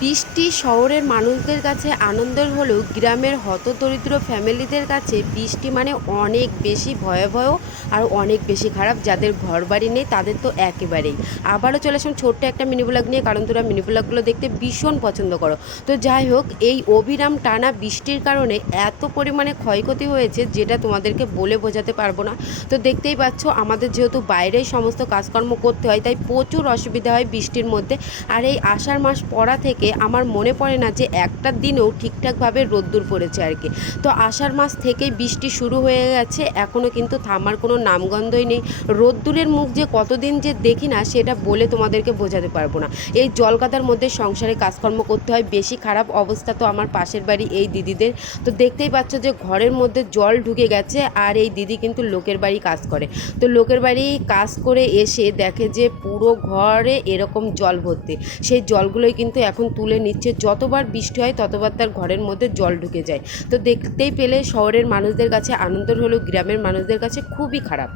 বৃষ্টি শহরের মানুষদের কাছে আনন্দের হলেও গ্রামের হতদরিদ্র ফ্যামিলিদের কাছে বৃষ্টি মানে অনেক বেশি ভয়াবহ আর অনেক বেশি খারাপ। যাদের ঘরবাড়ি নেই তাদের তো একেবারেই। আবারও চলে আসলাম ছোট্ট একটা মিনি ব্লগ নিয়ে, কারণ তোরা মিনি ব্লগগুলো দেখতে ভীষণ পছন্দ করো। তো যাই হোক, এই অবিরাম টানা বৃষ্টির কারণে এত পরিমাণে ক্ষয়ক্ষতি হয়েছে যেটা তোমাদেরকে বলে বোঝাতে পারবো না। তো দেখতেই পাচ্ছ, আমাদের যেহেতু বাইরেই সমস্ত কাজকর্ম করতে হয় তাই প্রচুর অসুবিধা হয় বৃষ্টির মধ্যে। আর এই আষাঢ় মাস পড়া থেকে আমার মনে পড়ে না যে একটা দিনও ঠিকঠাকভাবে রোদ্দুর পড়েছে আর কি। তো আষাঢ় মাস থেকেই বৃষ্টি শুরু হয়ে গেছে, এখনও কিন্তু থামার কোনো নামগন্ধই নেই। রোদ্দুরের মুখ যে কতদিন যে দেখি না সেটা বলে তোমাদেরকে বোঝাতে পারবো না। এই জলকাদার মধ্যে সংসারে কাজকর্ম করতে হয়। বেশি খারাপ অবস্থা তো আমার পাশের বাড়ি এই দিদিদের। তো দেখতেই পাচ্ছ যে ঘরের মধ্যে জল ঢুকে গেছে, আর এই দিদি কিন্তু লোকের বাড়ি কাজ করে। তো লোকের বাড়ি কাজ করে এসে দেখে যে পুরো ঘরে এরকম জল ভর্তি। সেই জলগুলোই কিন্তু এখন তুলে নিচ্ছে। যতবার বৃষ্টি হয় ততবার তার ঘরের মধ্যে জল ঢুকে যায়। তো দেখতেই পেলে শহরের মানুষদের কাছে আনন্দের হলেও গ্রামের মানুষদের কাছে খুবই খারাপ।